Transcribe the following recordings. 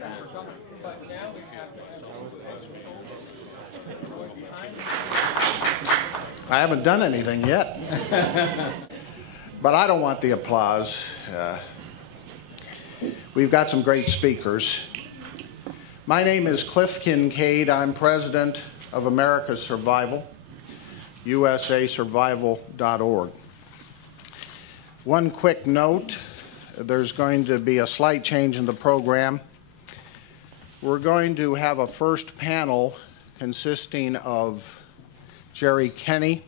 But now we have to have those extra soldiers going behind the I haven't done anything yet. But I don't want the applause. We've got some great speakers. My name is Cliff Kincaid. I'm president of America's Survival, usasurvival.org. One quick note, there's going to be a slight change in the program. We're going to have a first panel consisting of Jerry Kenney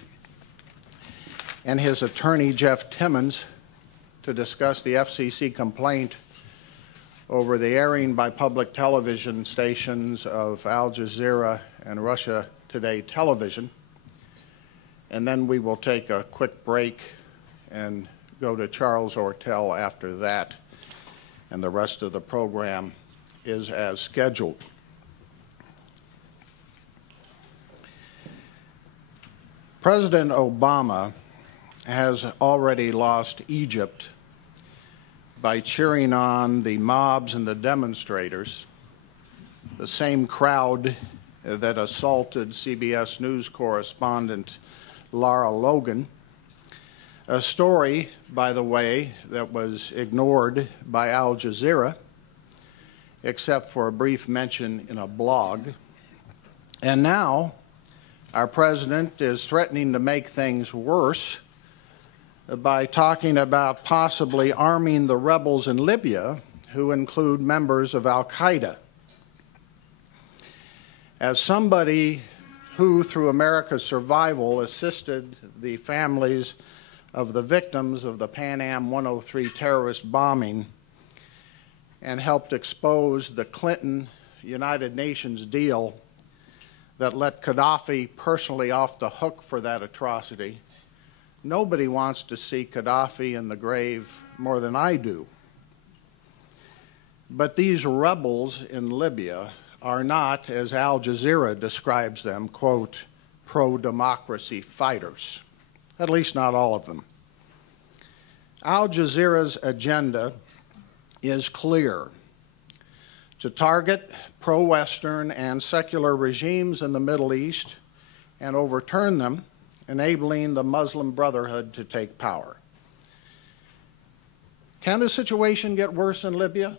and his attorney, Jeff Timmons, to discuss the FCC complaint over the airing by public television stations of Al Jazeera and Russia Today television. And then we will take a quick break and go to Charles Ortel after that. And the rest of the program is as scheduled. President Obama has already lost Egypt by cheering on the mobs and the demonstrators, the same crowd that assaulted CBS News correspondent Lara Logan, a story, by the way, that was ignored by Al Jazeera, except for a brief mention in a blog. And now, our president is threatening to make things worse by talking about possibly arming the rebels in Libya, who include members of Al-Qaeda. As somebody who, through America's Survival, assisted the families of the victims of the Pan Am 103 terrorist bombing and helped expose the Clinton United Nations deal that let Gaddafi personally off the hook for that atrocity, nobody wants to see Gaddafi in the grave more than I do. But these rebels in Libya are not, as Al Jazeera describes them, quote, pro-democracy fighters, at least not all of them. Al Jazeera's agenda is clear: to target pro-Western and secular regimes in the Middle East and overturn them, enabling the Muslim Brotherhood to take power. Can the situation get worse in Libya?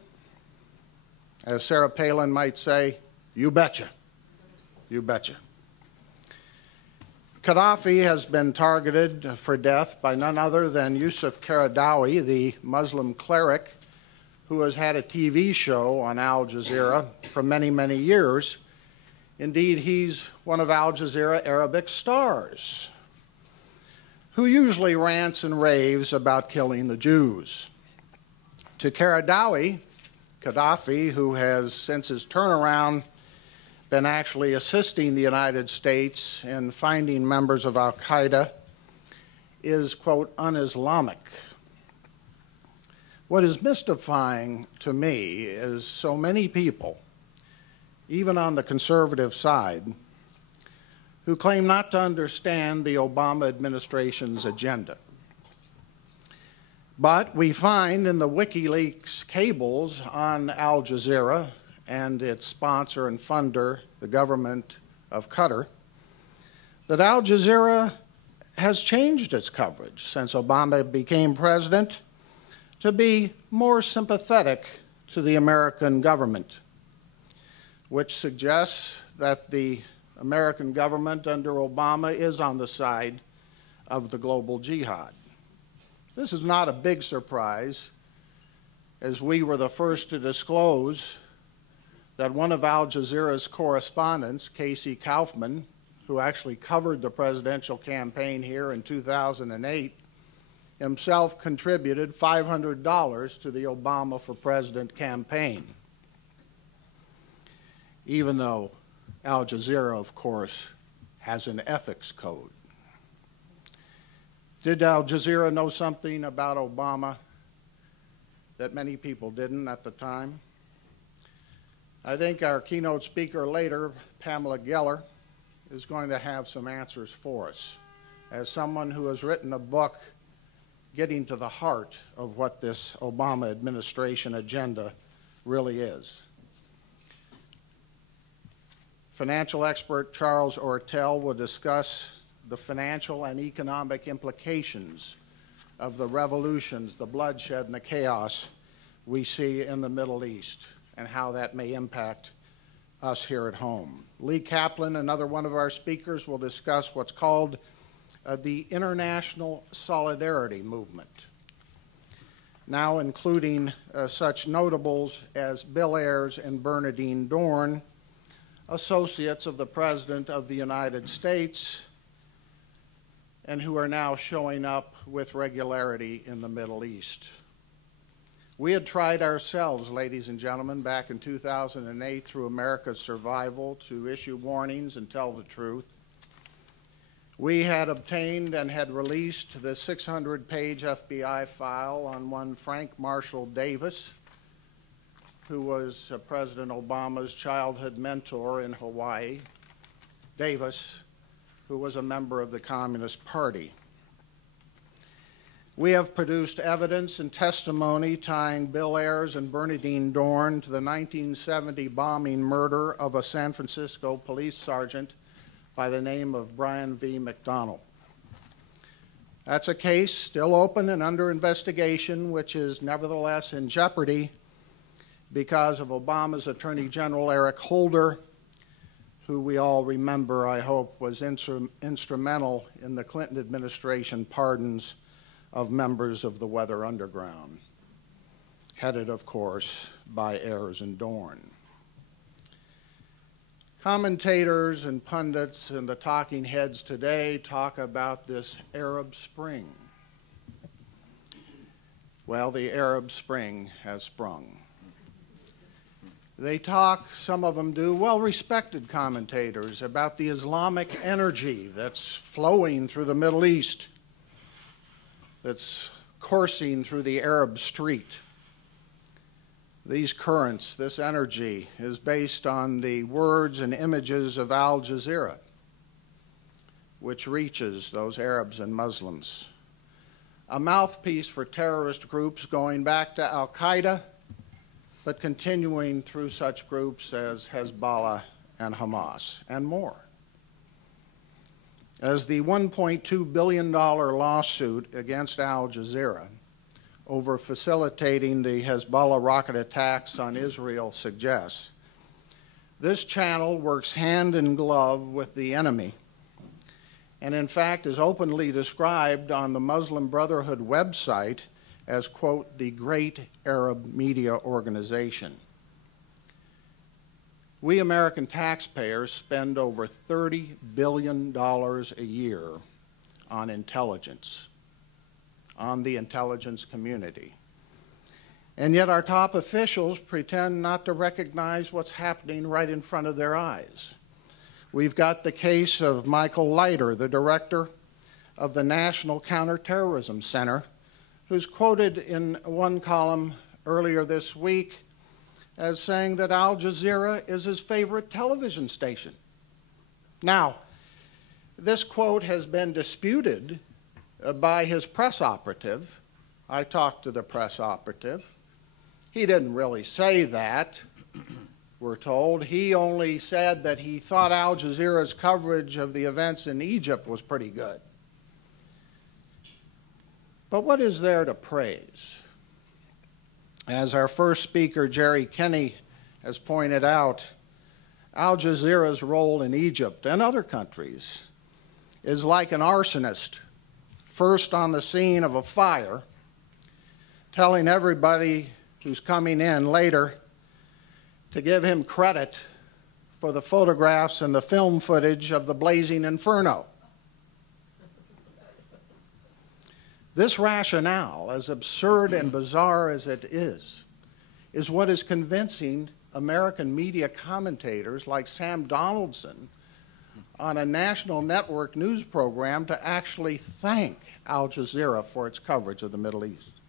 As Sarah Palin might say, you betcha. You betcha. Gaddafi has been targeted for death by none other than Yusuf Qaradawi, the Muslim cleric who has had a TV show on Al Jazeera for many, many years. Indeed, he's one of Al Jazeera Arabic stars, who usually rants and raves about killing the Jews. To Qaradawi, Gaddafi, who has, since his turnaround, been actually assisting the United States in finding members of Al-Qaeda, is, quote, un-Islamic. What is mystifying to me is so many people, even on the conservative side, who claim not to understand the Obama administration's agenda. But we find in the WikiLeaks cables on Al Jazeera and its sponsor and funder, the government of Qatar, that Al Jazeera has changed its coverage since Obama became president to be more sympathetic to the American government, which suggests that the American government under Obama is on the side of the global jihad. This is not a big surprise, as we were the first to disclose that one of Al Jazeera's correspondents, Casey Kaufman, who actually covered the presidential campaign here in 2008, himself contributed $500 to the Obama for President campaign, even though Al Jazeera, of course, has an ethics code. Did Al Jazeera know something about Obama that many people didn't at the time? I think our keynote speaker later, Pamela Geller, is going to have some answers for us, as someone who has written a book getting to the heart of what this Obama administration agenda really is. Financial expert Charles Ortel will discuss the financial and economic implications of the revolutions, the bloodshed, and the chaos we see in the Middle East and how that may impact us here at home. Lee Kaplan, another one of our speakers, will discuss what's called the International Solidarity Movement, now including such notables as Bill Ayers and Bernardine Dohrn, associates of the President of the United States, and who are now showing up with regularity in the Middle East. We had tried ourselves, ladies and gentlemen, back in 2008 through America's Survival to issue warnings and tell the truth. We had obtained and had released the 600-page FBI file on one Frank Marshall Davis, who was President Obama's childhood mentor in Hawaii. Davis, who was a member of the Communist Party. We have produced evidence and testimony tying Bill Ayers and Bernardine Dohrn to the 1970 bombing murder of a San Francisco police sergeant by the name of Brian V. McDonald. That's a case still open and under investigation, which is nevertheless in jeopardy because of Obama's Attorney General Eric Holder, who we all remember, I hope, was instrumental in the Clinton administration pardons of members of the Weather Underground, headed, of course, by Ayers and Dohrn. Commentators and pundits and the talking heads today talk about this Arab Spring. Well, the Arab Spring has sprung. They talk, some of them do, well-respected commentators, about the Islamic energy that's flowing through the Middle East, that's coursing through the Arab street. These currents, this energy, is based on the words and images of Al-Jazeera, which reaches those Arabs and Muslims. A mouthpiece for terrorist groups going back to Al-Qaeda, but continuing through such groups as Hezbollah and Hamas, and more. As the $1.2 billion lawsuit against Al Jazeera over facilitating the Hezbollah rocket attacks on Israel suggests, this channel works hand in glove with the enemy, and in fact is openly described on the Muslim Brotherhood website as, quote, the great Arab media organization. We American taxpayers spend over $30 billion a year on intelligence, on the intelligence community. And yet our top officials pretend not to recognize what's happening right in front of their eyes. We've got the case of Michael Leiter, the director of the National Counterterrorism Center, who's quoted in one column earlier this week as saying that Al Jazeera is his favorite television station. Now, this quote has been disputed by his press operative. I talked to the press operative. He didn't really say that, we're told. He only said that he thought Al Jazeera's coverage of the events in Egypt was pretty good. But what is there to praise? As our first speaker, Jerry Kenney, has pointed out, Al Jazeera's role in Egypt and other countries is like an arsonist, first on the scene of a fire, telling everybody who's coming in later to give him credit for the photographs and the film footage of the blazing inferno. This rationale, as absurd and bizarre as it is what is convincing American media commentators like Sam Donaldson on a national network news program to actually thank Al Jazeera for its coverage of the Middle East.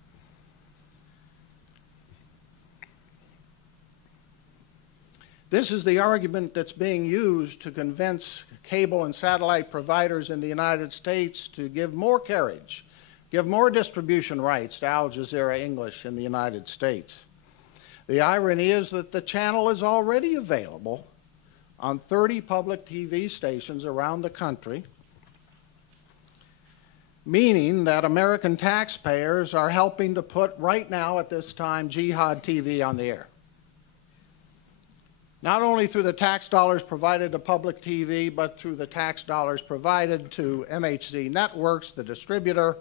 This is the argument that's being used to convince cable and satellite providers in the United States to give more carriage, give more distribution rights to Al Jazeera English in the United States. The irony is that the channel is already available on 30 public TV stations around the country, meaning that American taxpayers are helping to put, right now at this time, Jihad TV on the air. Not only through the tax dollars provided to public TV, but through the tax dollars provided to MHZ Networks, the distributor,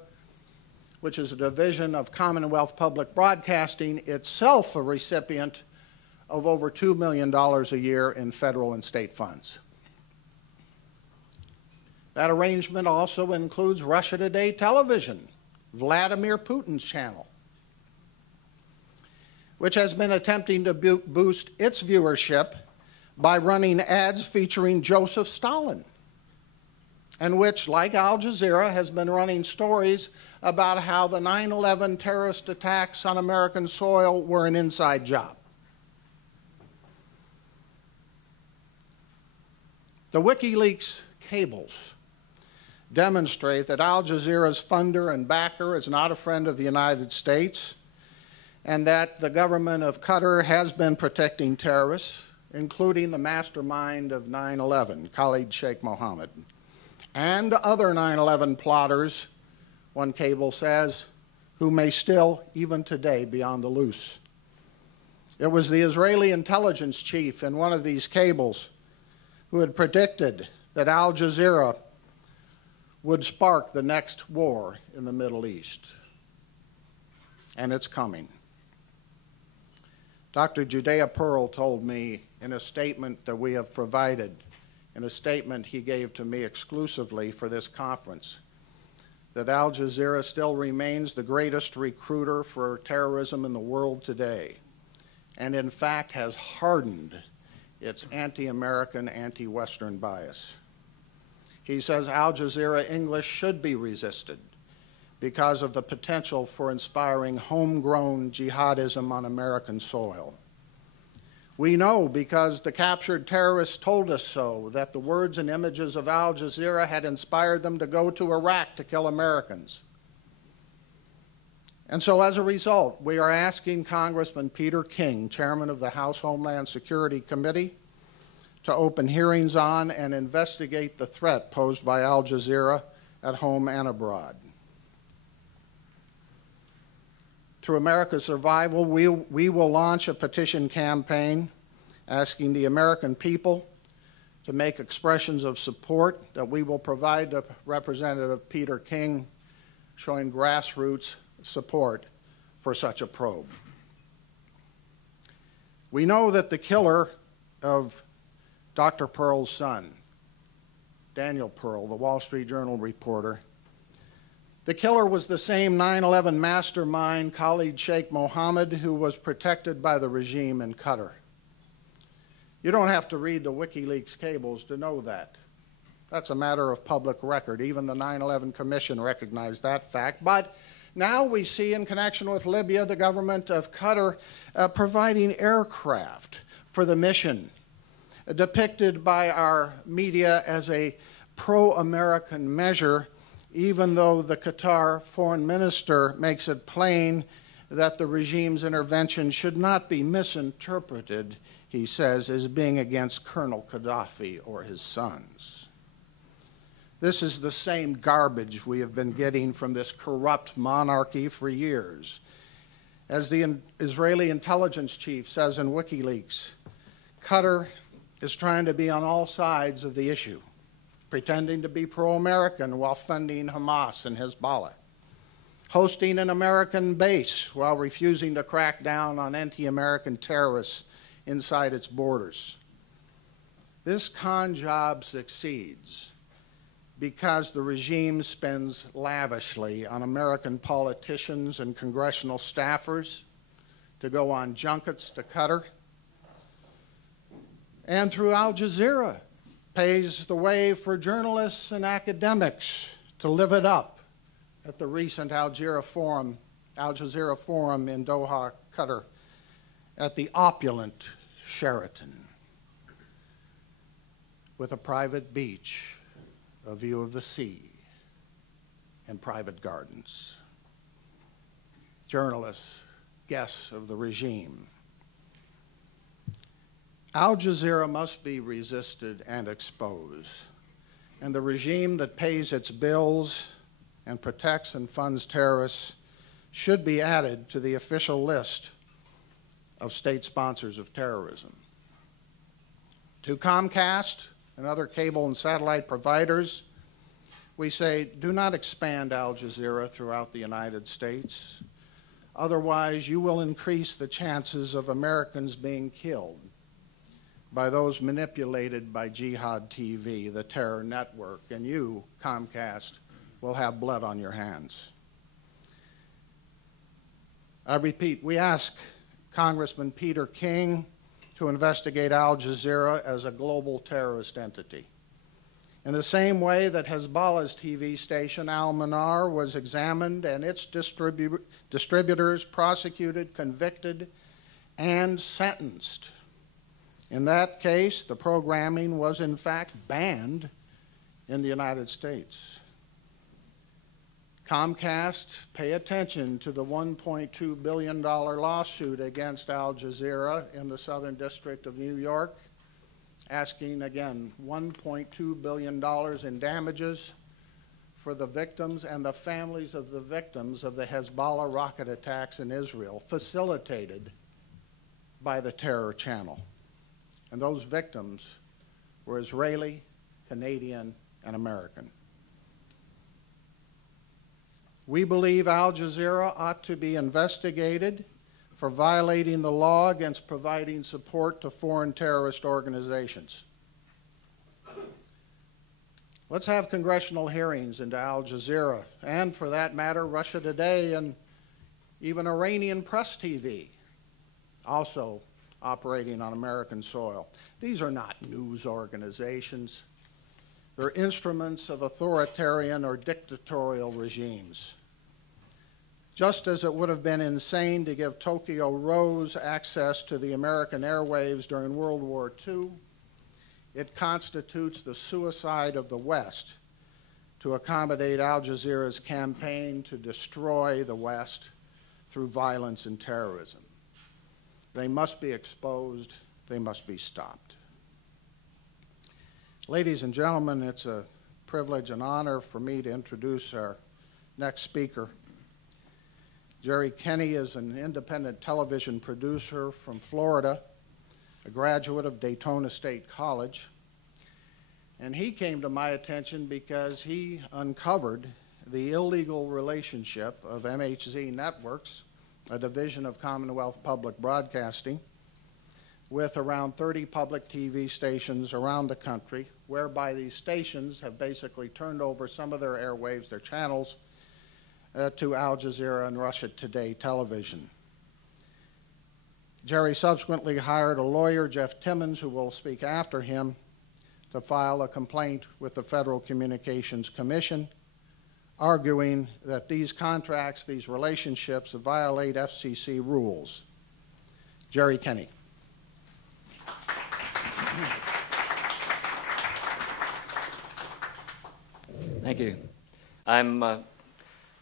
which is a division of Commonwealth Public Broadcasting, itself a recipient of over $2 million a year in federal and state funds. That arrangement also includes Russia Today Television, Vladimir Putin's channel, which has been attempting to boost its viewership by running ads featuring Joseph Stalin, and which, like Al Jazeera, has been running stories about how the 9/11 terrorist attacks on American soil were an inside job. The WikiLeaks cables demonstrate that Al Jazeera's funder and backer is not a friend of the United States, and that the government of Qatar has been protecting terrorists, including the mastermind of 9/11, Khalid Sheikh Mohammed, and other 9/11 plotters, one cable says, who may still, even today, be on the loose. It was the Israeli intelligence chief in one of these cables who had predicted that Al Jazeera would spark the next war in the Middle East. And it's coming. Dr. Judea Pearl told me in a statement that we have provided, in a statement he gave to me exclusively for this conference, that Al Jazeera still remains the greatest recruiter for terrorism in the world today, and in fact has hardened its anti-American, anti-Western bias. He says Al Jazeera English should be resisted because of the potential for inspiring homegrown jihadism on American soil. We know, because the captured terrorists told us so, that the words and images of Al Jazeera had inspired them to go to Iraq to kill Americans. And so as a result, we are asking Congressman Peter King, chairman of the House Homeland Security Committee, to open hearings on and investigate the threat posed by Al Jazeera at home and abroad. Through America's Survival, we will launch a petition campaign asking the American people to make expressions of support that we will provide to Representative Peter King, showing grassroots support for such a probe. We know that the killer of Dr. Pearl's son, Daniel Pearl, the Wall Street Journal reporter, the killer was the same 9/11 mastermind, Khalid Sheikh Mohammed, who was protected by the regime in Qatar. You don't have to read the WikiLeaks cables to know that. That's a matter of public record. Even the 9/11 Commission recognized that fact. But now we see, in connection with Libya, the government of Qatar providing aircraft for the mission, depicted by our media as a pro-American measure, even though the Qatar foreign minister makes it plain that the regime's intervention should not be misinterpreted, he says, as being against Colonel Gaddafi or his sons. This is the same garbage we have been getting from this corrupt monarchy for years. As the Israeli intelligence chief says in WikiLeaks, Qatar is trying to be on all sides of the issue, pretending to be pro-American while funding Hamas and Hezbollah, hosting an American base while refusing to crack down on anti-American terrorists inside its borders. This con job succeeds because the regime spends lavishly on American politicians and congressional staffers to go on junkets to Qatar, and through Al Jazeera pays the way for journalists and academics to live it up at the recent Al Jazeera Forum in Doha, Qatar, at the opulent Sheraton, with a private beach, a view of the sea, and private gardens. Journalists, guests of the regime. Al Jazeera must be resisted and exposed, and the regime that pays its bills and protects and funds terrorists should be added to the official list of state sponsors of terrorism. To Comcast and other cable and satellite providers, we say, do not expand Al Jazeera throughout the United States. Otherwise, you will increase the chances of Americans being killed by those manipulated by Jihad TV, the terror network, and you, Comcast, will have blood on your hands. I repeat, we ask Congressman Peter King to investigate Al Jazeera as a global terrorist entity. In the same way that Hezbollah's TV station, Al-Manar, was examined and its distributors prosecuted, convicted, and sentenced. In that case, the programming was in fact banned in the United States. Comcast, pay attention to the $1.2 billion lawsuit against Al Jazeera in the Southern District of New York, asking, again, $1.2 billion in damages for the victims and the families of the victims of the Hezbollah rocket attacks in Israel, facilitated by the Terror Channel. And those victims were Israeli, Canadian, and American. We believe Al Jazeera ought to be investigated for violating the law against providing support to foreign terrorist organizations. Let's have congressional hearings into Al Jazeera, and for that matter, Russia Today and even Iranian Press TV, also operating on American soil. These are not news organizations. They're instruments of authoritarian or dictatorial regimes. Just as it would have been insane to give Tokyo Rose access to the American airwaves during World War II, it constitutes the suicide of the West to accommodate Al Jazeera's campaign to destroy the West through violence and terrorism. They must be exposed. They must be stopped. Ladies and gentlemen, it's a privilege and honor for me to introduce our next speaker. Jerry Kenney is an independent television producer from Florida, a graduate of Daytona State College. And he came to my attention because he uncovered the illegal relationship of MHZ Networks, a division of Commonwealth Public Broadcasting, with around 30 public TV stations around the country, whereby these stations have basically turned over some of their airwaves, their channels, to Al Jazeera and Russia Today television. Jerry subsequently hired a lawyer, Jeff Timmons, who will speak after him, to file a complaint with the Federal Communications Commission, arguing that these contracts, these relationships, violate FCC rules. Jerry Kenney. Thank you. I'm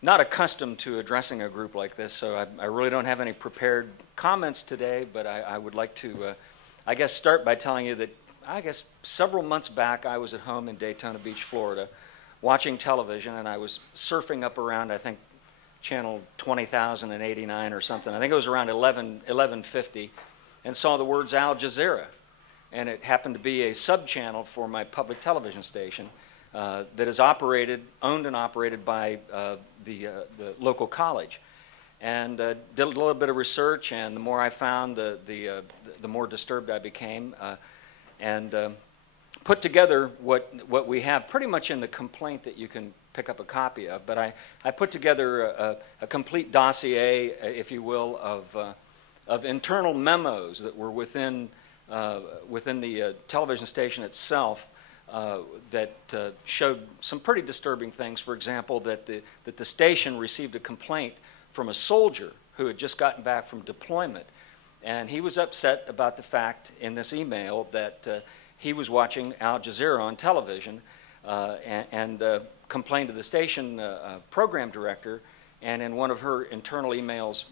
not accustomed to addressing a group like this, so I really don't have any prepared comments today, but I would like to, I guess, start by telling you that, I guess, several months back, I was at home in Daytona Beach, Florida, watching television, and I was surfing up around, I think, channel 20,089 or something. I think it was around 1150, and saw the words Al Jazeera. And it happened to be a sub-channel for my public television station that is owned and operated by the local college. And did a little bit of research, and the more I found, the more disturbed I became, and put together what we have pretty much in the complaint that you can pick up a copy of. But I put together a complete dossier, if you will, of internal memos that were within the television station itself, that showed some pretty disturbing things. For example, that the station received a complaint from a soldier who had just gotten back from deployment, and he was upset about the fact in this email that he was watching Al Jazeera on television, and complained to the station program director. And in one of her internal emails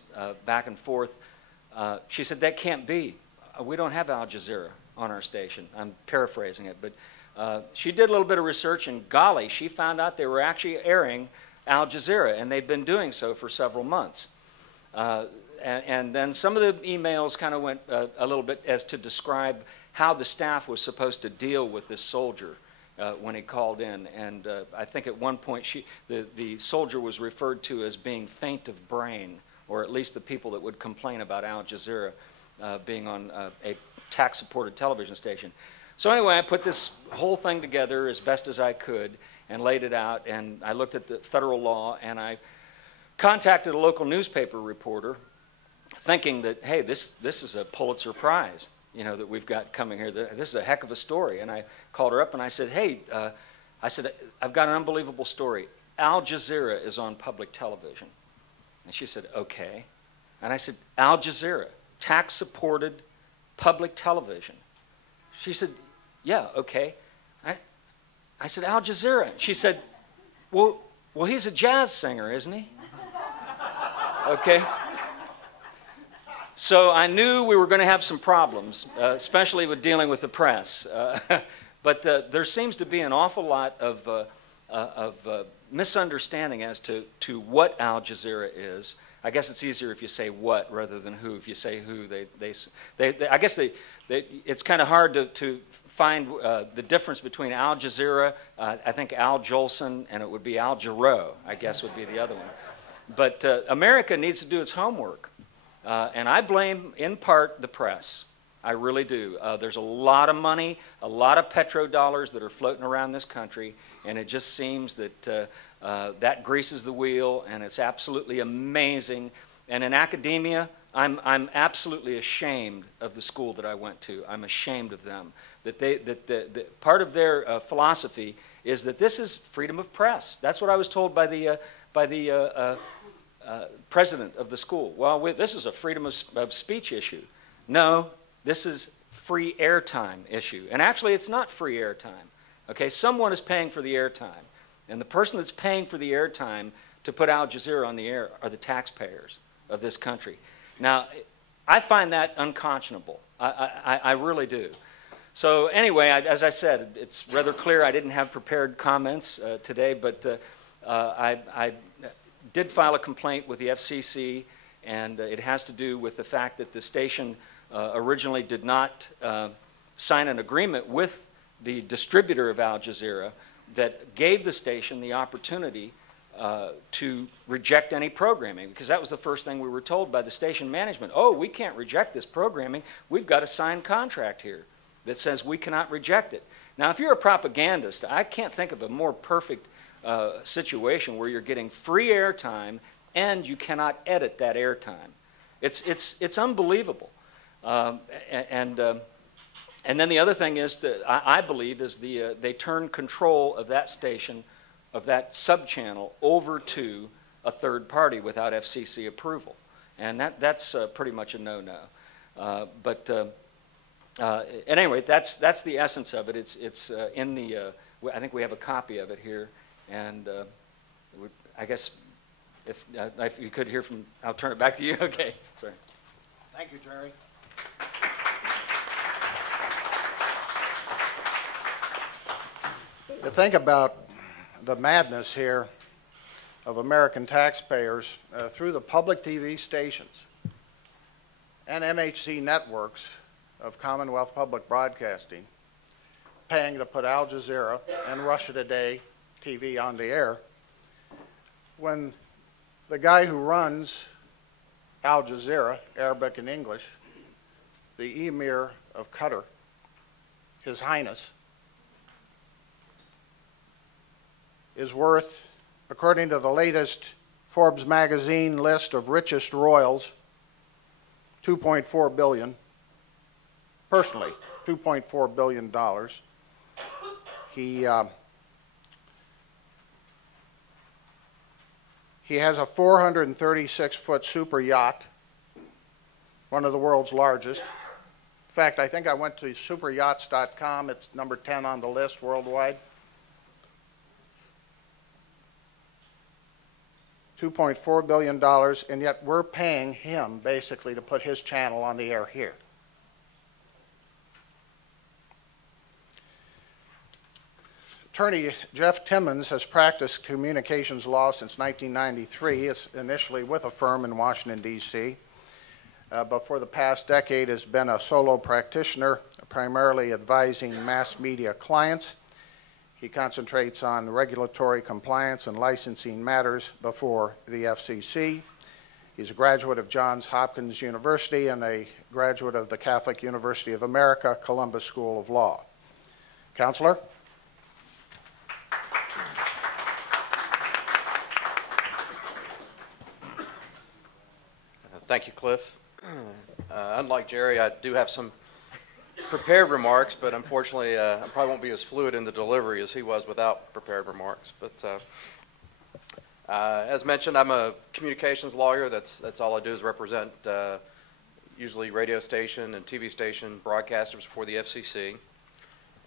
back and forth, she said, "That can't be. We don't have Al Jazeera." on our station. I'm paraphrasing it, but she did a little bit of research, and golly, she found out they were actually airing Al Jazeera, and they'd been doing so for several months. And then some of the emails kind of went a little bit as to describe how the staff was supposed to deal with this soldier when he called in. And I think at one point the soldier was referred to as being faint of brain, or at least the people that would complain about Al Jazeera being on a tax-supported television station. So anyway, I put this whole thing together as best as I could and laid it out, and I looked at the federal law, and I contacted a local newspaper reporter thinking that, hey, this is a Pulitzer Prize, you know, that we've got coming here. This is a heck of a story. And I called her up and I said, hey, I've got an unbelievable story. Al Jazeera is on public television. And she said, okay. And I said, Al Jazeera, tax-supported public television. She said, yeah, okay. I said, Al Jazeera. She said, well, he's a jazz singer, isn't he? Okay. So I knew we were going to have some problems, especially with dealing with the press. But there seems to be an awful lot of misunderstanding as to what Al Jazeera is. I guess it's easier if you say what rather than who. If you say who, I guess it's kind of hard to find the difference between Al Jazeera, I think Al Jolson, and it would be Al Jarreau, I guess would be the other one. But America needs to do its homework. And I blame, in part, the press. I really do. There's a lot of money, a lot of petrodollars that are floating around this country, and it just seems that that greases the wheel, and it's absolutely amazing. And in academia, I'm absolutely ashamed of the school that I went to. I'm ashamed of them. That part of their philosophy is that this is freedom of press. That's what I was told by the president of the school. Well, this is a freedom of speech issue. No, this is free airtime issue. And actually, it's not free airtime. Okay, someone is paying for the airtime. And the person that's paying for the airtime to put Al Jazeera on the air are the taxpayers of this country. Now, I find that unconscionable. I really do. So anyway, as I said, it's rather clear I didn't have prepared comments today, but I did file a complaint with the FCC, and it has to do with the fact that the station originally did not sign an agreement with the distributor of Al Jazeera that gave the station the opportunity to reject any programming, because that was the first thing we were told by the station management. Oh, we can't reject this programming. We've got a signed contract here that says we cannot reject it. Now, if you're a propagandist, I can't think of a more perfect situation where you're getting free airtime and you cannot edit that airtime. It's unbelievable. And then the other thing is that I believe is they turn control of that station, of that sub-channel, over to a third party without FCC approval. And that's pretty much a no-no. Anyway, that's the essence of it. It's in the, I think we have a copy of it here. And I guess if you could hear from, I'll turn it back to you. Okay, sorry. Thank you, Jerry. To think about the madness here of American taxpayers through the public TV stations and MHC networks of Commonwealth Public Broadcasting paying to put Al Jazeera and Russia Today TV on the air, when the guy who runs Al Jazeera, Arabic and English, the Emir of Qatar, His Highness, is worth, according to the latest Forbes magazine list of richest royals, $2.4 billion. Personally, $2.4 billion. He has a 436-foot super yacht, one of the world's largest. In fact, I think I went to superyachts.com. It's number 10 on the list worldwide. $2.4 billion, and yet we're paying him basically to put his channel on the air here. Attorney Jeff Timmons has practiced communications law since 1993, it's initially with a firm in Washington, D.C., but for the past decade has been a solo practitioner, primarily advising mass media clients. He concentrates on regulatory compliance and licensing matters before the FCC. He's a graduate of Johns Hopkins University and a graduate of the Catholic University of America, Columbus School of Law. Counselor? Thank you, Cliff. Unlike Jerry, I do have some prepared remarks, but unfortunately, I probably won't be as fluid in the delivery as he was without prepared remarks. But as mentioned, I'm a communications lawyer. That's all I do is represent usually radio station and TV station broadcasters for the FCC.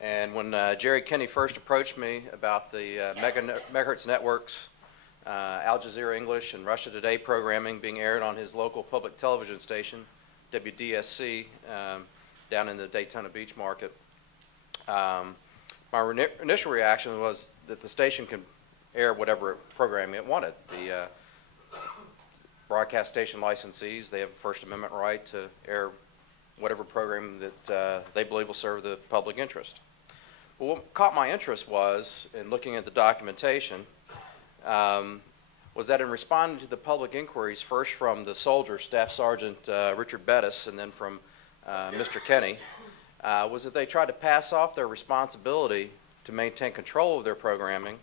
And when Jerry Kenney first approached me about the megahertz networks, Al-Jazeera English and Russia Today programming being aired on his local public television station, WDSC, down in the Daytona Beach market, my initial reaction was that the station can air whatever programming it wanted. The broadcast station licensees, they have a First Amendment right to air whatever program that they believe will serve the public interest. But what caught my interest was, in looking at the documentation, was that in responding to the public inquiries, first from the soldier, Staff Sergeant Richard Bettis, and then from Mr. Kenney, was that they tried to pass off their responsibility to maintain control of their programming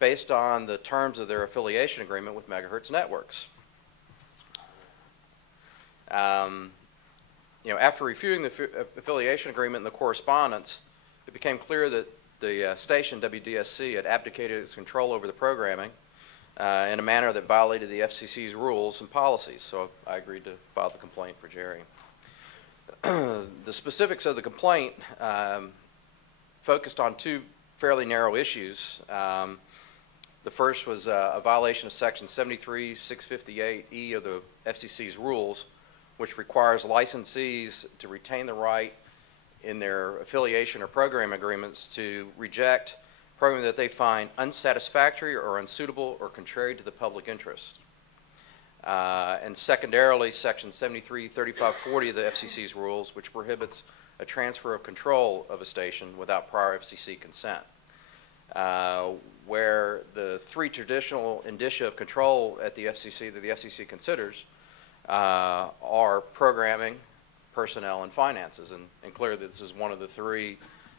based on the terms of their affiliation agreement with megahertz networks. After reviewing the affiliation agreement and the correspondence, it became clear that the station, WDSC, had abdicated its control over the programming in a manner that violated the FCC's rules and policies. So I agreed to file the complaint for Jerry. The specifics of the complaint focused on two fairly narrow issues. The first was a violation of Section 73-658E of the FCC's rules, which requires licensees to retain the right in their affiliation or program agreements to reject programming that they find unsatisfactory or unsuitable or contrary to the public interest. And secondarily, Section 73-3540 of the FCC's rules, which prohibits a transfer of control of a station without prior FCC consent, where the three traditional indicia of control at the FCC that the FCC considers are programming, personnel, and finances. And clearly this is one of the three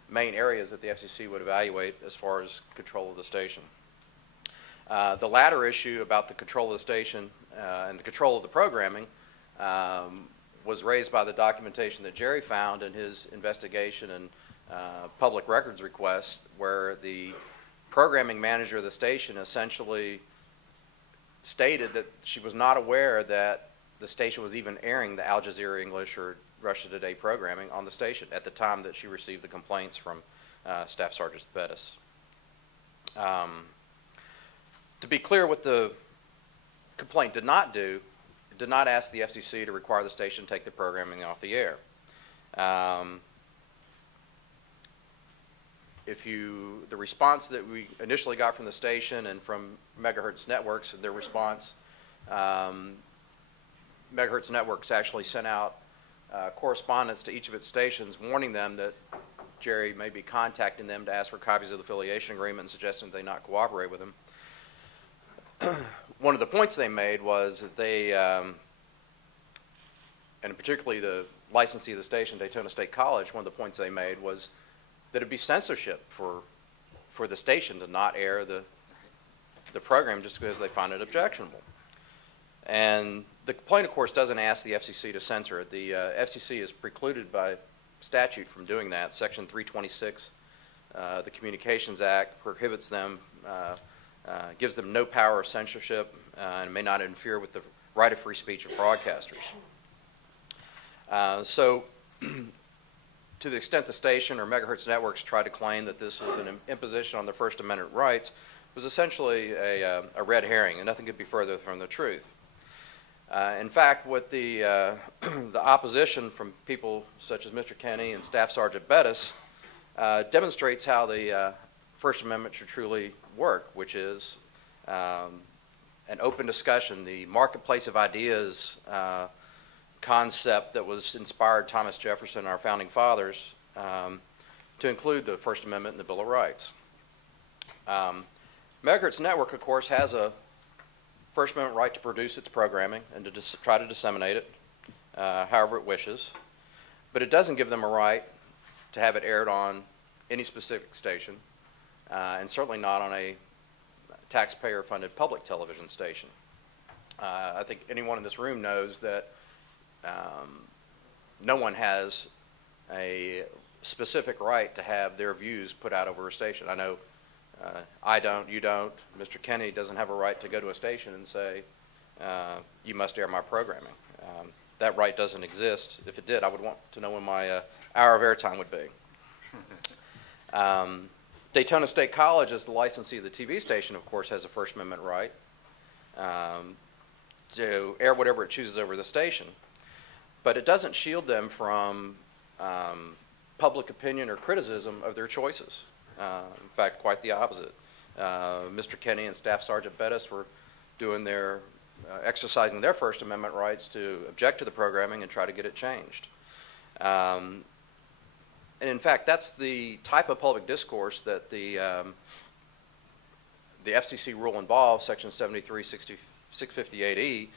main areas that the FCC would evaluate as far as control of the station. The latter issue about the control of the station and the control of the programming was raised by the documentation that Jerry found in his investigation and public records request, where the programming manager of the station essentially stated that she was not aware that the station was even airing the Al Jazeera English or Russia Today programming on the station at the time that she received the complaints from Staff Sergeant Bettis. To be clear, what the complaint did not do, it did not ask the FCC to require the station to take the programming off the air. The response that we initially got from the station and from megahertz networks, their response, megahertz networks actually sent out correspondence to each of its stations warning them that Jerry may be contacting them to ask for copies of the affiliation agreement and suggesting that they not cooperate with him. One of the points they made was that they, and particularly the licensee of the station, Daytona State College, one of the points they made was that it'd be censorship for the station to not air the program just because they find it objectionable. And the complaint, of course, doesn't ask the FCC to censor it. The FCC is precluded by statute from doing that. Section 326, the Communications Act, prohibits them, gives them no power of censorship, and may not interfere with the right of free speech of broadcasters. So to the extent the station or megahertz networks try to claim that this was an imposition on their First Amendment rights, it was essentially a red herring, and nothing could be further from the truth. In fact, what the opposition from people such as Mr. Kenney and Staff Sergeant Bettis demonstrates how the First Amendment should truly work, which is an open discussion, the marketplace of ideas concept that was inspired Thomas Jefferson, our founding fathers, to include the First Amendment in the Bill of Rights. Megahertz Network, of course, has a First Amendment right to produce its programming and to try to disseminate it however it wishes, but it doesn't give them a right to have it aired on any specific station, and certainly not on a taxpayer-funded public television station. I think anyone in this room knows that no one has a specific right to have their views put out over a station. I know I don't, you don't, Mr. Kenney doesn't have a right to go to a station and say, you must air my programming. That right doesn't exist. If it did, I would want to know when my hour of airtime would be. Daytona State College, as the licensee of the TV station, of course, has a First Amendment right to air whatever it chooses over the station. But it doesn't shield them from public opinion or criticism of their choices. In fact, quite the opposite. Mr. Kenney and Staff Sergeant Bettis were doing their, exercising their First Amendment rights to object to the programming and try to get it changed. And in fact, that's the type of public discourse that the FCC rule involves, Section 73-658E,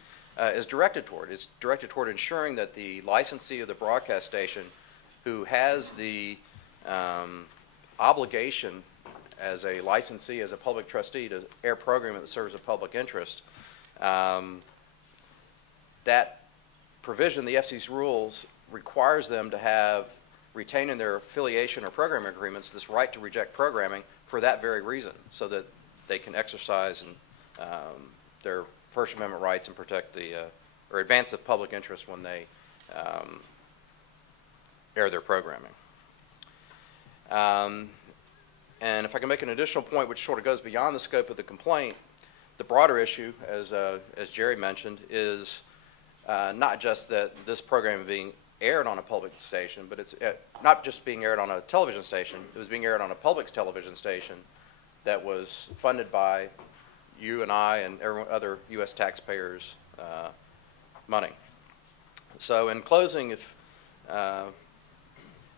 is directed toward. It's directed toward ensuring that the licensee of the broadcast station, who has the obligation as a licensee, as a public trustee, to air programming that serves a public interest, that provision, the FCC's rules, requires them to have retained in their affiliation or programming agreements this right to reject programming for that very reason, so that they can exercise their First Amendment rights and protect the, or advance the public interest when they air their programming. And if I can make an additional point which sort of goes beyond the scope of the complaint, the broader issue, as Jerry mentioned, is not just that this program is being aired on a public station, but it's not just being aired on a television station. It was being aired on a public television station that was funded by you and I and everyone, other U.S. taxpayers' money. So in closing, if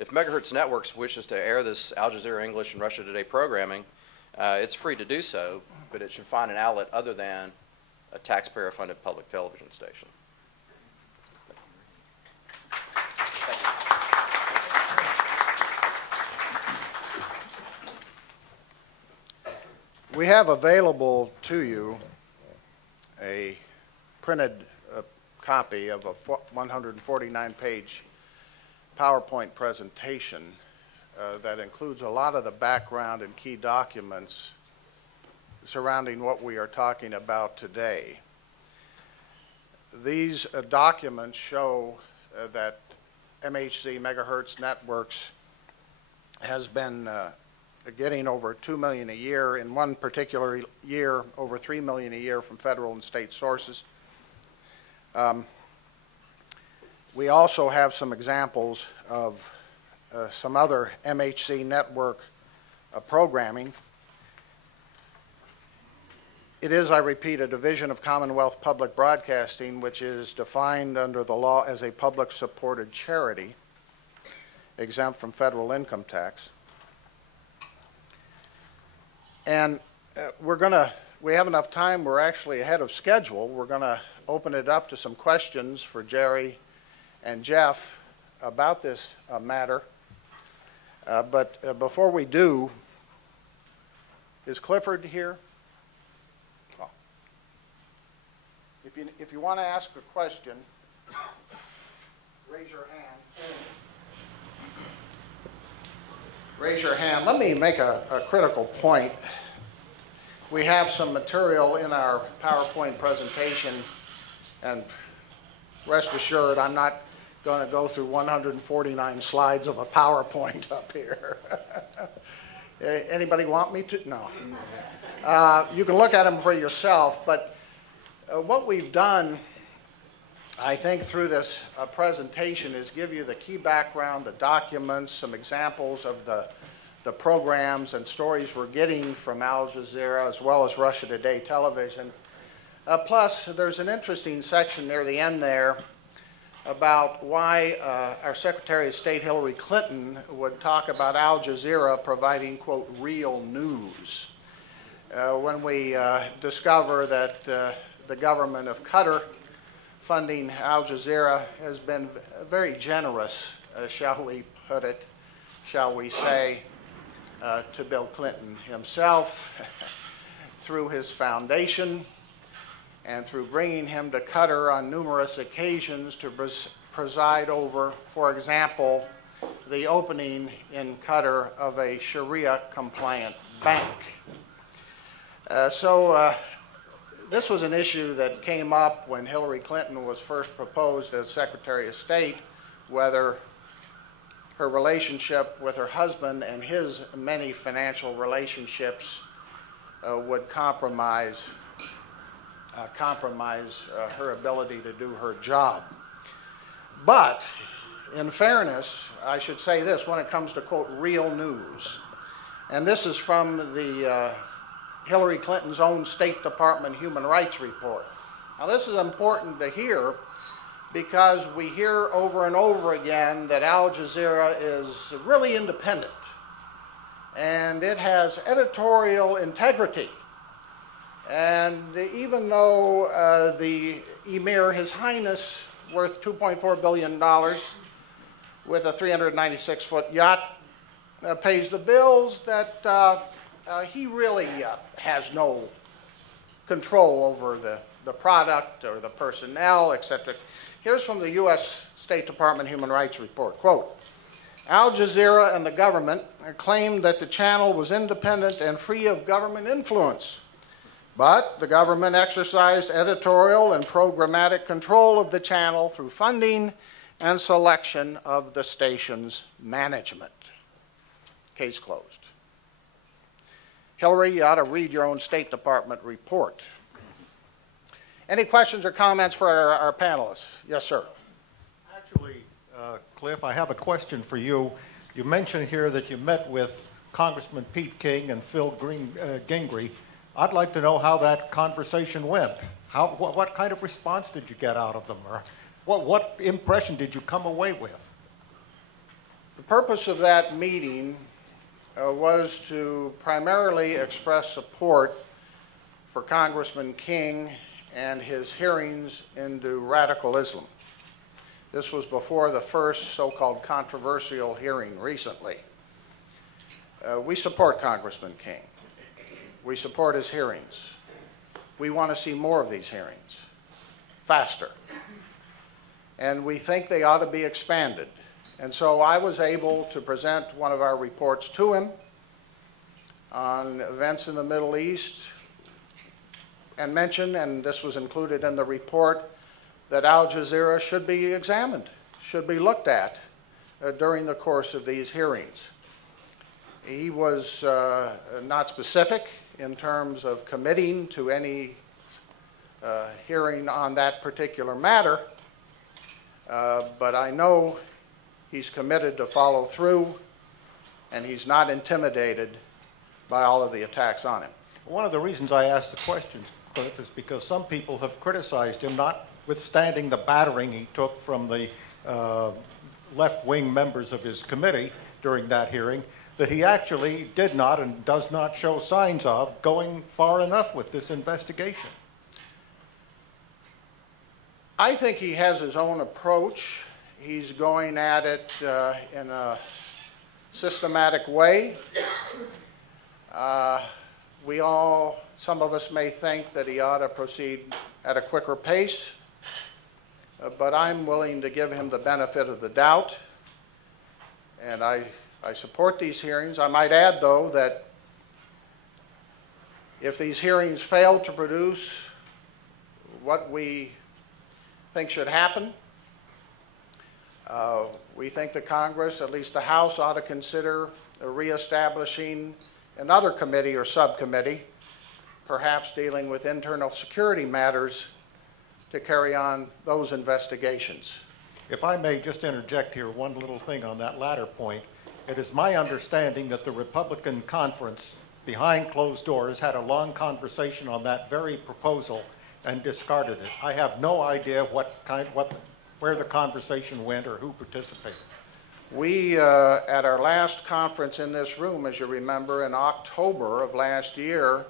Megahertz Networks wishes to air this Al Jazeera English and Russia Today programming, it's free to do so, but it should find an outlet other than a taxpayer-funded public television station. We have available to you a printed copy of a 149-page PowerPoint presentation that includes a lot of the background and key documents surrounding what we are talking about today. These documents show that MHC Megahertz Networks has been getting over $2 million a year. In one particular year, over $3 million a year from federal and state sources. We also have some examples of some other MHC network programming. It is, I repeat, a division of Commonwealth Public Broadcasting, which is defined under the law as a public-supported charity, exempt from federal income tax. And we have enough time, we're actually ahead of schedule. We're going to open it up to some questions for Jerry and Jeff about this matter. But before we do, is Clifford here? Oh. If you want to ask a question, raise your hand. Raise your hand. Let me make a critical point. We have some material in our PowerPoint presentation, and rest assured I'm not going to go through 149 slides of a PowerPoint up here. Anybody want me to? No. You can look at them for yourself, but what we've done, I think, through this presentation is give you the key background, the documents, some examples of the the programs and stories we're getting from Al Jazeera as well as Russia Today television. Plus, there's an interesting section near the end there about why our Secretary of State Hillary Clinton would talk about Al Jazeera providing, quote, real news. When we discover that the government of Qatar funding Al Jazeera has been very generous, shall we put it, shall we say, to Bill Clinton himself through his foundation and through bringing him to Qatar on numerous occasions to preside over, for example, the opening in Qatar of a Sharia-compliant bank. This was an issue that came up when Hillary Clinton was first proposed as Secretary of State, whether her relationship with her husband and his many financial relationships would compromise her ability to do her job. But in fairness, I should say this when it comes to, quote, real news, and this is from the Hillary Clinton's own State Department Human Rights Report. Now, this is important to hear because we hear over and over again that Al Jazeera is really independent and it has editorial integrity. And even though the Emir, His Highness, worth $2.4 billion with a 396-foot yacht, pays the bills, that he really has no control over the product or the personnel, etc. Here's from the U.S. State Department Human Rights Report, quote, Al Jazeera and the government claimed that the channel was independent and free of government influence. But the government exercised editorial and programmatic control of the channel through funding and selection of the station's management. Case closed. Hillary, you ought to read your own State Department report. Any questions or comments for our panelists? Yes, sir. Actually, Cliff, I have a question for you. You mentioned here that you met with Congressman Pete King and Phil Gingrey. I'd like to know how that conversation went. What kind of response did you get out of them? Or what impression did you come away with? The purpose of that meeting was to primarily express support for Congressman King and his hearings into radical Islam. This was before the first so-called controversial hearing recently. We support Congressman King. We support his hearings. We want to see more of these hearings, faster. And we think they ought to be expanded. And so I was able to present one of our reports to him on events in the Middle East and mention, and this was included in the report, that Al Jazeera should be examined, should be looked at during the course of these hearings. He was not specific in terms of committing to any hearing on that particular matter, but I know he's committed to follow through, and he's not intimidated by all of the attacks on him. One of the reasons I asked the questions, Cliff, is because some people have criticized him, notwithstanding the battering he took from the left-wing members of his committee during that hearing, that he actually did not and does not show signs of going far enough with this investigation. I think he has his own approach. He's going at it in a systematic way. Some of us may think that he ought to proceed at a quicker pace, but I'm willing to give him the benefit of the doubt, and I support these hearings. I might add, though, that if these hearings fail to produce what we think should happen, we think the Congress, at least the House, ought to consider reestablishing another committee or subcommittee, perhaps dealing with internal security matters, to carry on those investigations. If I may just interject here one little thing on that latter point. It is my understanding that the Republican conference, behind closed doors, had a long conversation on that very proposal and discarded it. I have no idea where the conversation went or who participated. We, at our last conference in this room, as you remember, in October of last year,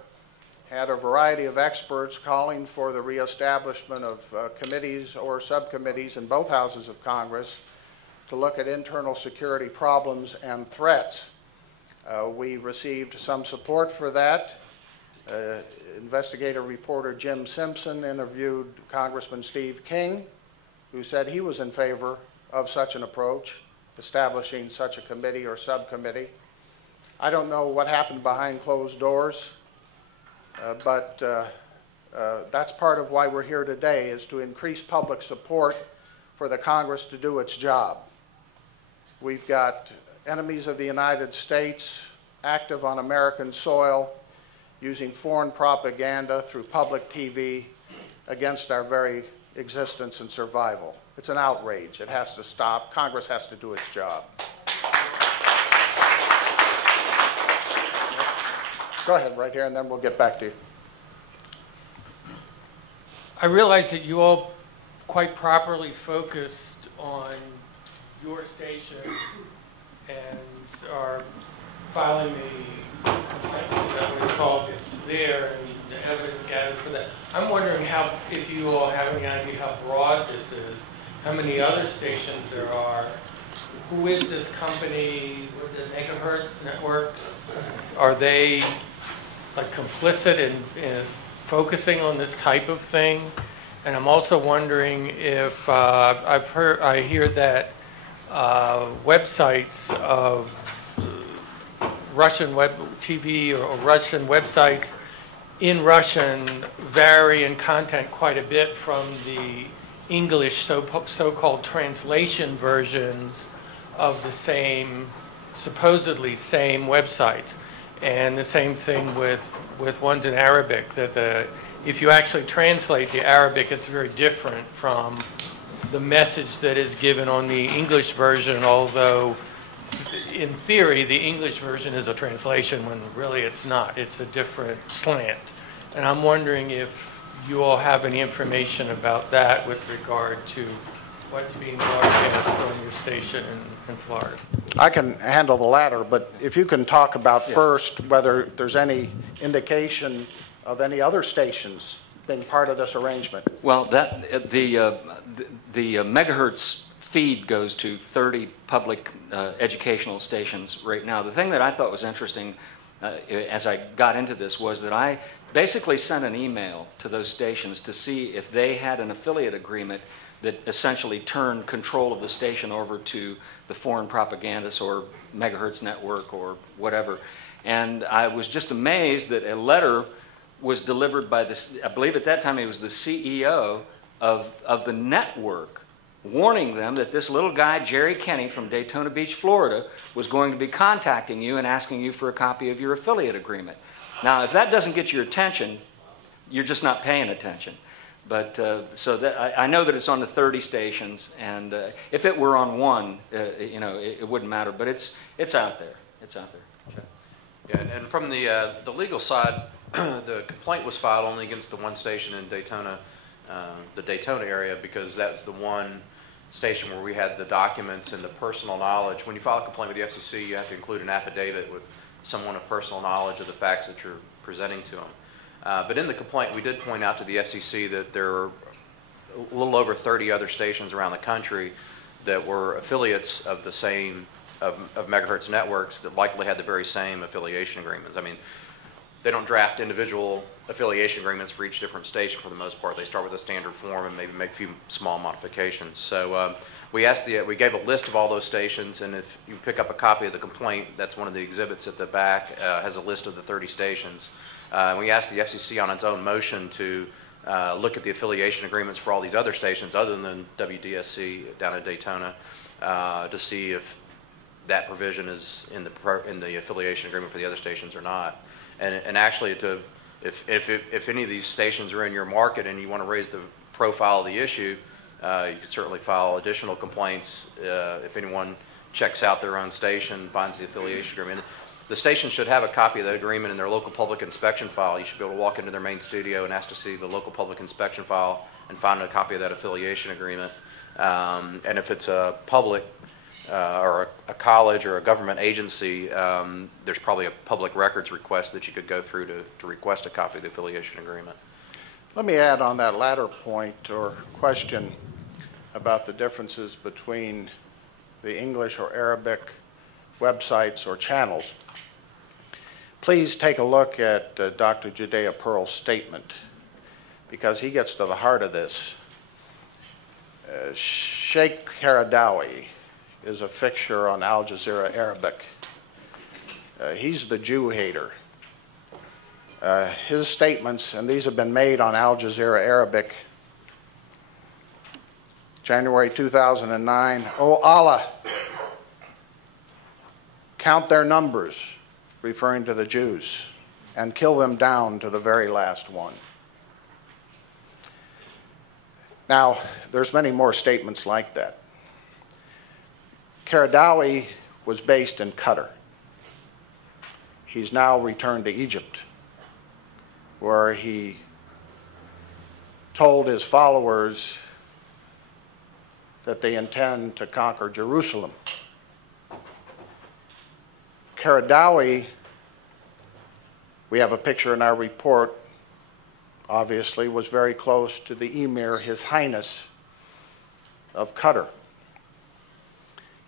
had a variety of experts calling for the reestablishment of committees or subcommittees in both houses of Congress to look at internal security problems and threats. We received some support for that. Investigative reporter Jim Simpson interviewed Congressman Steve King, who said he was in favor of such an approach, establishing such a committee or subcommittee. I don't know what happened behind closed doors, but that's part of why we're here today, is to increase public support for the Congress to do its job. We've got enemies of the United States active on American soil, using foreign propaganda through public TV against our very existence and survival. It's an outrage. It has to stop. Congress has to do its job. Go ahead right here, and then we'll get back to you. I realize that you all quite properly focused on your station and are filing the complaint, is that what it's called, there, and the evidence gathered for that. I'm wondering if you all have any idea how broad this is, how many other stations there are, who is this company, what is it, Megahertz Networks? Are they like complicit in focusing on this type of thing? And I'm also wondering if I hear that websites of Russian web TV or Russian websites in Russian vary in content quite a bit from the English so-called translation versions of the same, supposedly same websites. And the same thing with ones in Arabic, that if you actually translate the Arabic, it's very different from the message that is given on the English version, although in theory the English version is a translation when really it's not. It's a different slant. And I'm wondering if you all have any information about that with regard to what's being broadcast on your station in Florida. I can handle the latter, but if you can talk about first whether there's any indication of any other stations being part of this arrangement. Well, that the megahertz feed goes to 30 public educational stations right now. The thing that I thought was interesting as I got into this was that I basically sent an email to those stations to see if they had an affiliate agreement that essentially turned control of the station over to the foreign propagandists or Megahertz Network or whatever. And I was just amazed that a letter was delivered by this, I believe at that time he was the CEO of the network, warning them that this little guy, Jerry Kenney from Daytona Beach, Florida, was going to be contacting you and asking you for a copy of your affiliate agreement. Now, if that doesn't get your attention, you're just not paying attention. But so that, I know that it's on the 30 stations, and if it were on one, you know, it wouldn't matter. But it's out there. It's out there. Yeah, and from the legal side, the complaint was filed only against the one station in Daytona, the Daytona area, because that's the one station where we had the documents and the personal knowledge. When you file a complaint with the FCC, you have to include an affidavit with someone of personal knowledge of the facts that you're presenting to them. But in the complaint, we did point out to the FCC that there are a little over 30 other stations around the country that were affiliates of the same, of Megahertz Networks that likely had the very same affiliation agreements. I mean, they don't draft individual affiliation agreements for each different station for the most part. They start with a standard form and maybe make a few small modifications. So we gave a list of all those stations, and if you pick up a copy of the complaint, that's one of the exhibits at the back, has a list of the 30 stations. We asked the FCC on its own motion to look at the affiliation agreements for all these other stations other than WDSC down at Daytona to see if that provision is in the affiliation agreement for the other stations or not. And actually, if any of these stations are in your market and you want to raise the profile of the issue, you can certainly file additional complaints if anyone checks out their own station, finds the affiliation agreement. The station should have a copy of that agreement in their local public inspection file. You should be able to walk into their main studio and ask to see the local public inspection file and find a copy of that affiliation agreement. And if it's a public or a college or a government agency, there's probably a public records request that you could go through to request a copy of the affiliation agreement. Let me add on that latter point or question about the differences between the English or Arabic websites or channels. Please take a look at Dr. Judea Pearl's statement, because he gets to the heart of this. Sheikh Karadawi is a fixture on Al Jazeera Arabic. He's the Jew hater. His statements, and these have been made on Al Jazeera Arabic, January 2009, "Oh Allah, count their numbers," referring to the Jews, "and kill them down to the very last one." Now, there's many more statements like that. Karadawi was based in Qatar. He's now returned to Egypt, where he told his followers that they intend to conquer Jerusalem. Karadawi, we have a picture in our report, obviously, was very close to the Emir, His Highness of Qatar.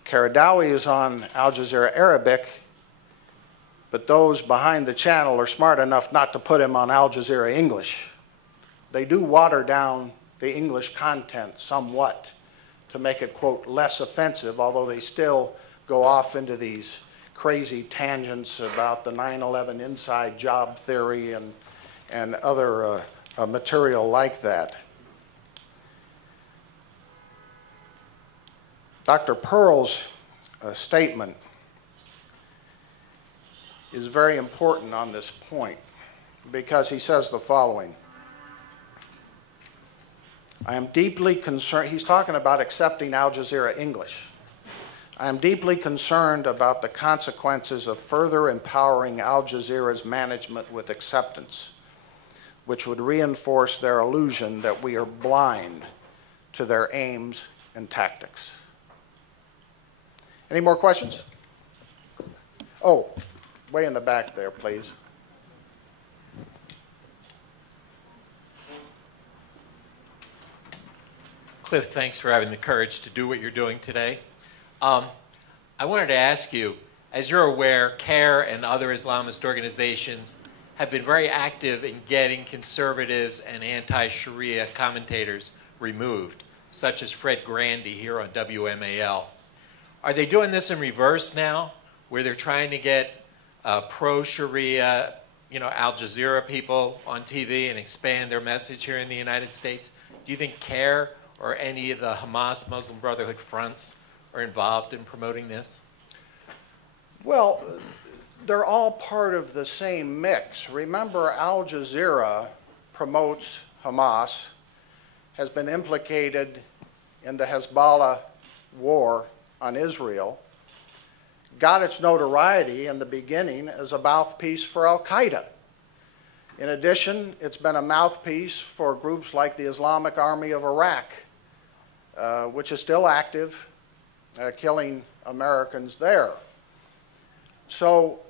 Karadawi is on Al Jazeera Arabic, but those behind the channel are smart enough not to put him on Al Jazeera English. They do water down the English content somewhat to make it, quote, less offensive, although they still go off into these crazy tangents about the 9/11 inside job theory and other material like that. Dr. Pearl's statement is very important on this point, because he says the following: "I am deeply concerned," he's talking about accepting Al Jazeera English, "I am deeply concerned about the consequences of further empowering Al Jazeera's management with acceptance, which would reinforce their illusion that we are blind to their aims and tactics." Any more questions? Oh, way in the back there, please. Cliff, thanks for having the courage to do what you're doing today. I wanted to ask you, as you're aware, CARE and other Islamist organizations have been very active in getting conservatives and anti-Sharia commentators removed, such as Fred Grandy here on WMAL. Are they doing this in reverse now, where they're trying to get pro-Sharia, Al Jazeera people on TV and expand their message here in the United States? Do you think CARE or any of the Hamas Muslim Brotherhood fronts are involved in promoting this? Well, they're all part of the same mix. Remember, Al Jazeera promotes Hamas, has been implicated in the Hezbollah war on Israel, got its notoriety in the beginning as a mouthpiece for Al-Qaeda. In addition, it's been a mouthpiece for groups like the Islamic Army of Iraq, which is still active, killing Americans there. So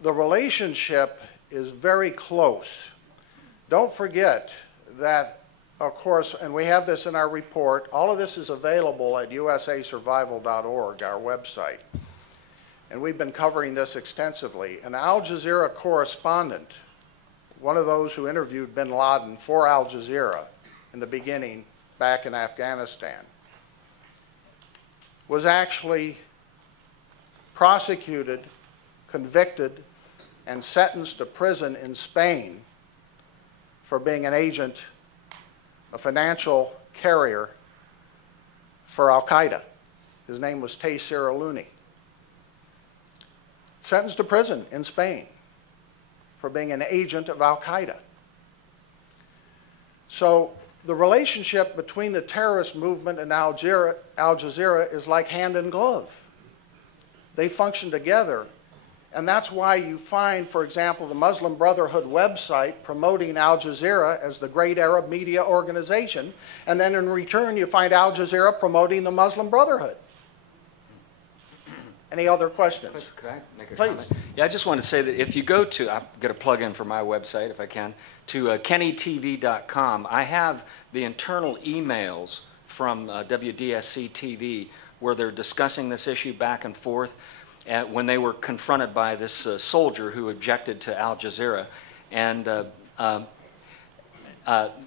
the relationship is very close. Don't forget that, of course, and we have this in our report, all of this is available at usasurvival.org, our website. And we've been covering this extensively. An Al Jazeera correspondent, one of those who interviewed bin Laden for Al Jazeera in the beginning back in Afghanistan, was actually prosecuted, convicted, and sentenced to prison in Spain for being an agent, a financial carrier for Al-Qaeda. His name was Taysir Aluni. Sentenced to prison in Spain for being an agent of Al-Qaeda. So the relationship between the terrorist movement and Al Jazeera is like hand in glove. They function together. And that's why you find, for example, the Muslim Brotherhood website promoting Al Jazeera as the great Arab media organization, and then in return you find Al Jazeera promoting the Muslim Brotherhood. Any other questions? Could I make a Please. comment? Yeah, I just want to say that if you go to, I'm going to plug in for my website if I can, to kennytv.com, I have the internal emails from WDSC TV where they're discussing this issue back and forth when they were confronted by this soldier who objected to Al Jazeera. And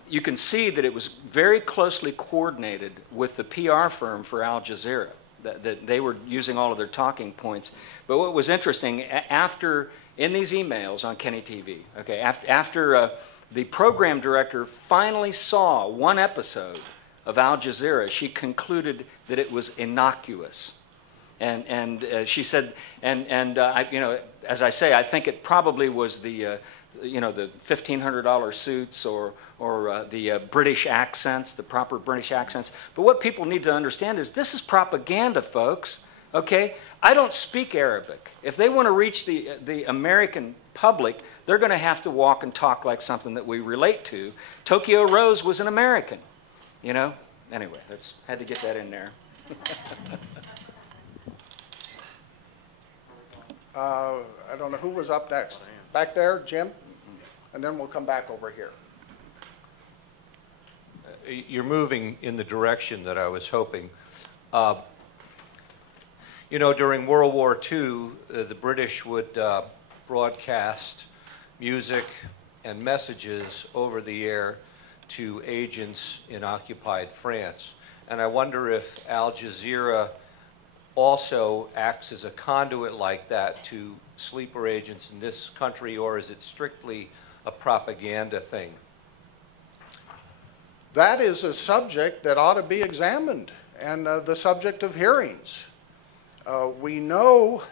you can see that it was very closely coordinated with the PR firm for Al Jazeera, that they were using all of their talking points. But what was interesting, in these emails on Kenny TV, okay, after the program director finally saw one episode of Al Jazeera, she concluded that it was innocuous. And she said, as I say, I think it probably was the $1,500 suits or the British accents, the proper British accents. But what people need to understand is this is propaganda, folks. Okay, I don't speak Arabic. If they want to reach the American public, they're going to have to walk and talk like something that we relate to. Tokyo Rose was an American, you know. Anyway, had to get that in there. I don't know who was up next. Back there, Jim? And then we'll come back over here. You're moving in the direction that I was hoping. You know, during World War II, the British would broadcast music and messages over the air to agents in occupied France. And I wonder if Al Jazeera also acts as a conduit like that to sleeper agents in this country, or is it strictly a propaganda thing? That is a subject that ought to be examined, and the subject of hearings. We know,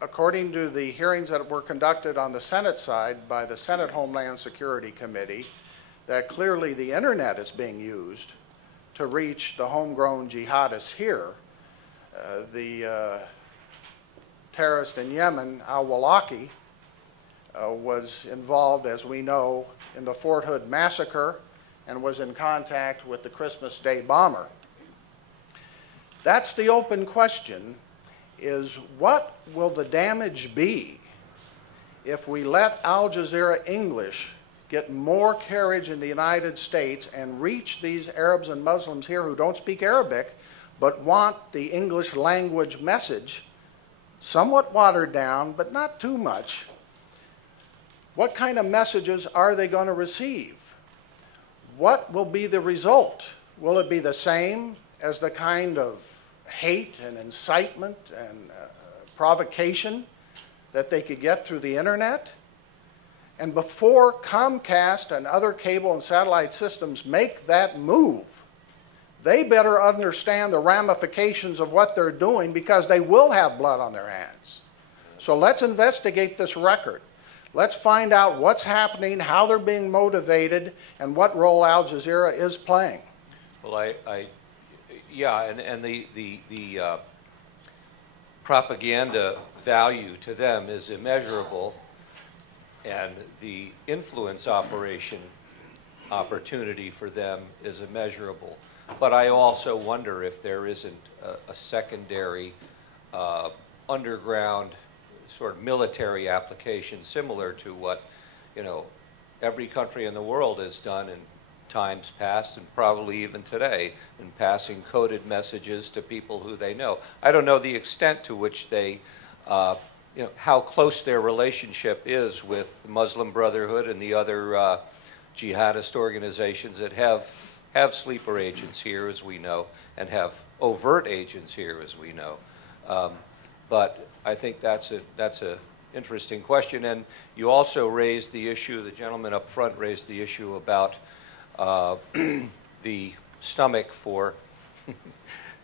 according to the hearings that were conducted on the Senate side by the Senate Homeland Security Committee, that clearly the internet is being used to reach the homegrown jihadists here. The terrorist in Yemen, Al-Awlaki, was involved, as we know, in the Fort Hood massacre and was in contact with the Christmas Day bomber. That's the open question, is what will the damage be if we let Al Jazeera English get more carriage in the United States and reach these Arabs and Muslims here who don't speak Arabic but want the English language message, somewhat watered down, but not too much. What kind of messages are they going to receive? What will be the result? Will it be the same as the kind of hate and incitement and provocation that they could get through the internet? And before Comcast and other cable and satellite systems make that move, they better understand the ramifications of what they're doing, because they will have blood on their hands. So let's investigate this record. Let's find out what's happening, how they're being motivated, and what role Al Jazeera is playing. Well, yeah, and the propaganda value to them is immeasurable, and the influence opportunity for them is immeasurable. But I also wonder if there isn't a secondary underground sort of military application similar to what, you know, every country in the world has done in times past, and probably even today, in passing coded messages to people who they know. I don't know the extent to which they, you know, how close their relationship is with the Muslim Brotherhood and the other jihadist organizations that have sleeper agents here, as we know, and have overt agents here, as we know. But I think that's a interesting question. And you also raised the issue, the gentleman up front raised the issue about the stomach for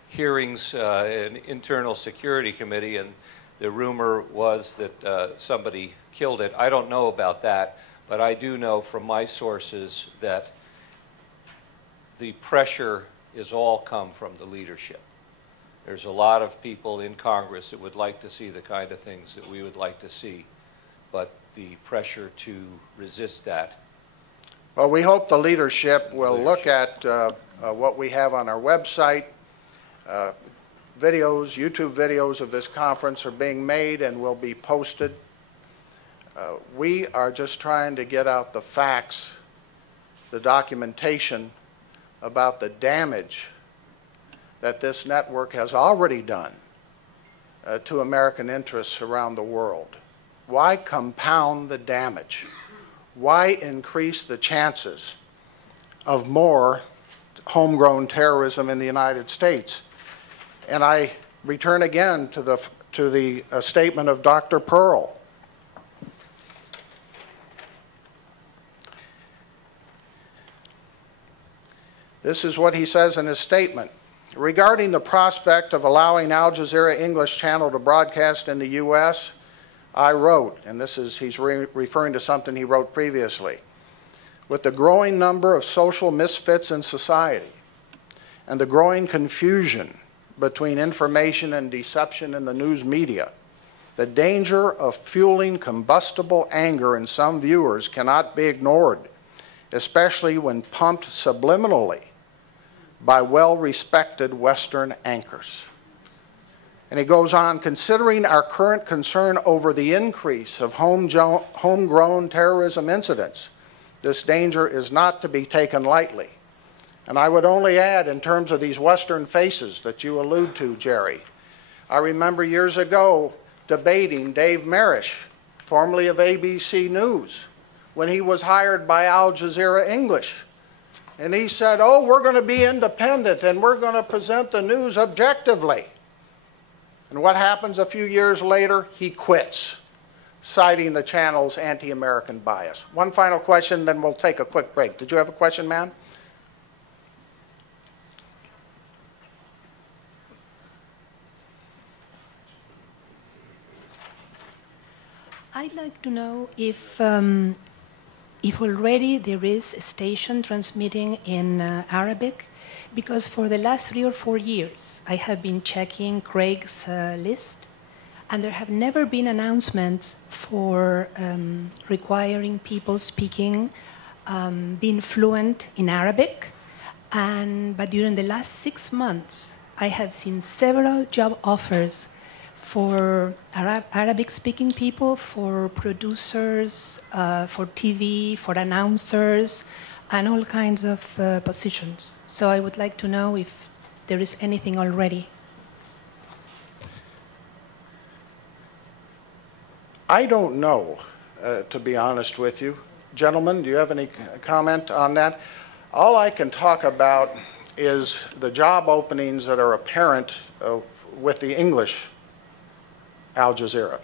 hearings in Internal Security Committee, and the rumor was that somebody killed it. I don't know about that, but I do know from my sources that the pressure is all come from the leadership. There's a lot of people in Congress that would like to see the kind of things that we would like to see, but the pressure to resist that. Well, we hope the leadership will look at what we have on our website. Videos, YouTube videos of this conference are being made and will be posted. We are just trying to get out the facts, the documentation about the damage that this network has already done to American interests around the world. Why compound the damage? Why increase the chances of more homegrown terrorism in the United States? And I return again to the statement of Dr. Pearl. This is what he says in his statement. Regarding the prospect of allowing Al Jazeera English channel to broadcast in the U.S., I wrote, and he's referring to something he wrote previously, with the growing number of social misfits in society and the growing confusion between information and deception in the news media, the danger of fueling combustible anger in some viewers cannot be ignored, especially when pumped subliminally by well-respected Western anchors. And he goes on, considering our current concern over the increase of homegrown terrorism incidents, this danger is not to be taken lightly. And I would only add, in terms of these Western faces that you allude to, Jerry, I remember years ago debating Dave Marish, formerly of ABC News, when he was hired by Al Jazeera English. And he said, oh, we're going to be independent and we're going to present the news objectively. And what happens a few years later? He quits, citing the channel's anti-American bias. One final question, then we'll take a quick break. Did you have a question, ma'am? I'd like to know if already there is a station transmitting in Arabic, because for the last 3 or 4 years I have been checking Craig's list, and there have never been announcements for requiring people speaking, being fluent in Arabic. But during the last 6 months, I have seen several job offers for Arabic-speaking people, for producers, for TV, for announcers, and all kinds of positions. So I would like to know if there is anything already. I don't know, to be honest with you. Gentlemen, do you have any comment on that? All I can talk about is the job openings that are apparent with the English Al Jazeera.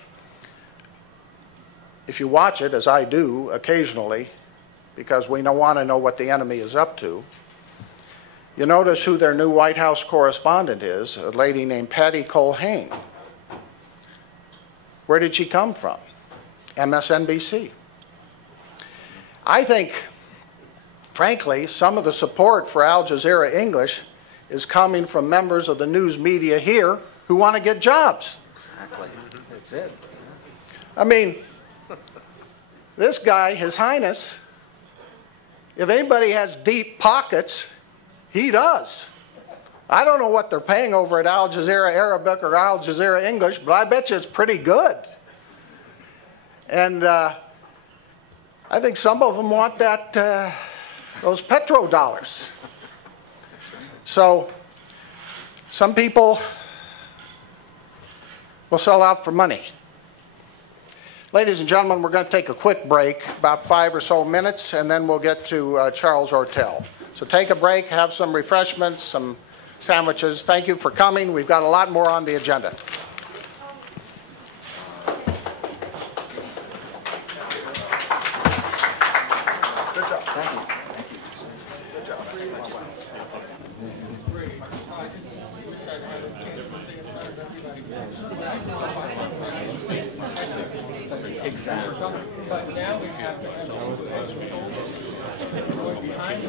If you watch it, as I do occasionally, because we want to know what the enemy is up to, you notice who their new White House correspondent is, a lady named Patty Culhane. Where did she come from? MSNBC. I think, frankly, some of the support for Al Jazeera English is coming from members of the news media here who want to get jobs. Exactly. That's it. I mean, this guy, His Highness, if anybody has deep pockets, he does. I don't know what they're paying over at Al Jazeera Arabic or Al Jazeera English, but I bet you it's pretty good. And I think some of them want that, those petrodollars. So some people will sell out for money. Ladies and gentlemen, we're going to take a quick break, about 5 or so minutes, and then we'll get to Charles Ortel. So take a break, have some refreshments, some sandwiches. Thank you for coming. We've got a lot more on the agenda. Good job. Thank you. Good job. Exactly. But now we have to behind the